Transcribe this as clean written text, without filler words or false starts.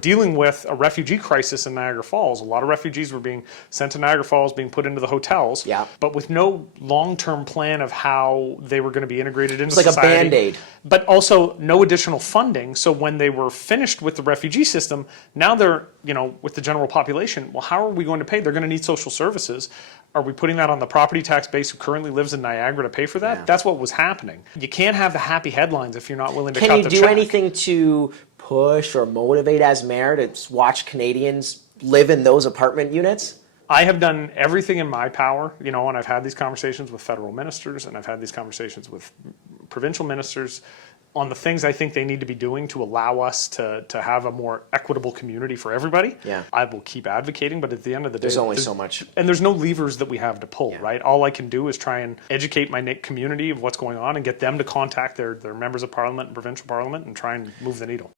dealing with a refugee crisis in Niagara Falls. A lot of refugees were being sent to Niagara Falls, being put into the hotels, but with no long-term plan of how they were going to be integrated into society. It's like a Band-Aid. But also no additional funding. So when they were finished with the refugee system, now they're, with the general population, well, how are we going to pay? They're going to need social services. Are we putting that on the property tax base who currently lives in Niagara to pay for that? Yeah. That's what was happening. You can't have the happy headlines if you're not willing to cut the check. Can you do anything to push or motivate as mayor to watch Canadians live in those apartment units? I have done everything in my power, and I've had these conversations with federal ministers and I've had these conversations with provincial ministers on the things I think they need to be doing to allow us to have a more equitable community for everybody. Yeah. I will keep advocating, but at the end of the day, there's only so much. And there's no levers that we have to pull, right? All I can do is try and educate my community of what's going on and get them to contact their members of parliament and provincial parliament and try and move the needle.